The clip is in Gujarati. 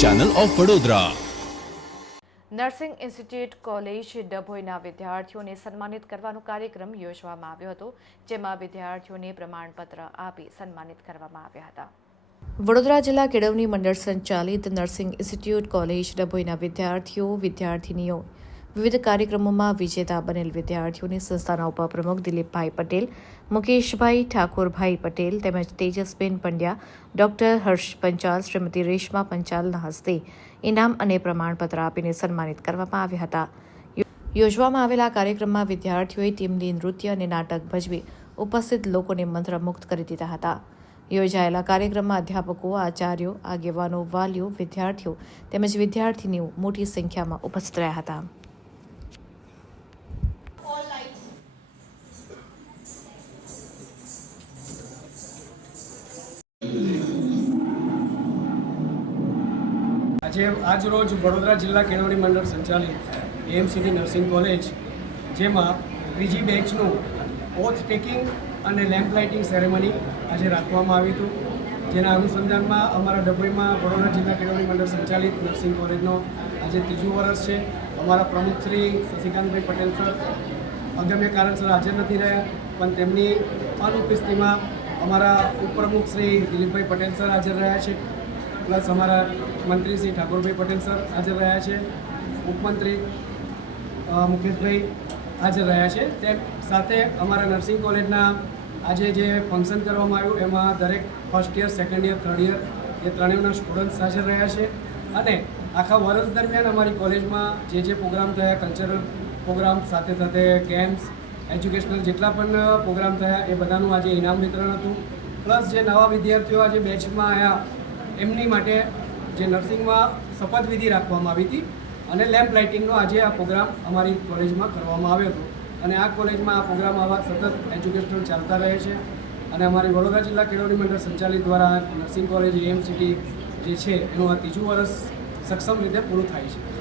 Channel of Vadodara nursing institute college ડભોઈના વિદ્યાર્થીઓને સન્માનિત કરવાનો કાર્યક્રમ યોજવામાં આવ્યો હતો જેમાં વિદ્યાર્થીઓને પ્રમાણપત્ર આપી સન્માનિત કરવામાં આવ્યા હતા. વડોદરા જિલ્લા કેળવણી મંડળ સંચાલિત નર્સિંગ ઇન્સ્ટિટ્યૂટ કોલેજ ડભોઈના વિદ્યાર્થીઓ વિદ્યાર્થિનીઓ વિવિધ કાર્યક્રમોમાં વિજેતા બનેલ વિદ્યાર્થીઓની સંસ્થાના ઉપપ્રમુખ દિલીપભાઈ પટેલ, મુકેશભાઈ ઠાકોરભાઈ પટેલ તેમજ તેજસબેન પંડ્યા, ડોક્ટર હર્ષ પંચાલ, શ્રીમતી રેશમા પંચાલના હસ્તે ઇનામ અને પ્રમાણપત્ર આપીને સન્માનિત કરવામાં આવ્યા હતા. યોજવામાં આવેલા કાર્યક્રમમાં વિદ્યાર્થીઓએ ટીમની નૃત્ય અને નાટક ભજવી ઉપસ્થિત લોકોને મંત્રમુગ્ધ કરી દીધા હતા. યોજાયેલા કાર્યક્રમમાં અધ્યાપકો, આચાર્યો, આગેવાનો, વાલીઓ, વિદ્યાર્થીઓ તેમજ વિદ્યાર્થીનીઓ મોટી સંખ્યામાં ઉપસ્થિત રહ્યા હતા. આજે આજ રોજ વડોદરા જિલ્લા કેળવણી મંડળ સંચાલિત એએમસીટી નર્સિંગ કોલેજ, જેમાં ત્રીજી બેચનું ઓથ ટેકિંગ અને લેમ્પ લાઇટિંગ સેરેમની આજે રાખવામાં આવ્યું હતું. જેના અનુસંધાનમાં અમારા ડભોઈમાં વડોદરા જિલ્લા કેળવણી મંડળ સંચાલિત નર્સિંગ કોલેજનો આજે ત્રીજું વર્ષ છે. અમારા પ્રમુખ શ્રી શશિકાંતભાઈ પટેલ સર અગમ્ય કારણસર હાજર નથી રહ્યા, પણ તેમની અનુપસ્થિતિમાં અમારા ઉપપ્રમુખ શ્રી દિલીપભાઈ પટેલ સર હાજર રહ્યા છે. પ્લસ અમારા મંત્રી શ્રી ઠાકોરભાઈ પટેલ સર હાજર રહ્યા છે. ઉપમંત્રી મુકેશભાઈ હાજર રહ્યા છે. તે સાથે અમારા નર્સિંગ કોલેજના આજે જે ફંક્શન કરવામાં આવ્યું, એમાં દરેક first year, second year, third year એ ત્રણેયના સ્ટુડન્ટ્સ હાજર રહ્યા છે. અને આખા વર્ષ દરમિયાન અમારી કોલેજમાં જે જે પ્રોગ્રામ થયા, કલ્ચરલ પ્રોગ્રામ, સાથે સાથે ગેમ્સ, એજ્યુકેશનલ જેટલા પણ પ્રોગ્રામ થયા, એ બધાનું આજે ઇનામ વિતરણ હતું. પ્લસ જે નવા વિદ્યાર્થીઓ આજે બેચમાં આવ્યા એમની માટે જે નર્સિંગમાં શપથવિધિ રાખવામાં આવી હતી અને લેમ્પ લાઇટિંગનો આજે આ પ્રોગ્રામ અમારી કોલેજમાં કરવામાં આવ્યો હતો. અને આ કોલેજમાં આ પ્રોગ્રામ આવા સતત એજ્યુકેશનલ ચાલતા રહે છે. અને અમારી વડોદરા જિલ્લા કેળવણી મંડળ સંચાલિત દ્વારા નર્સિંગ કોલેજ, એએમસીટી જે છે, એનું આ ત્રીજું વર્ષ સક્ષમ રીતે પૂરું થાય છે.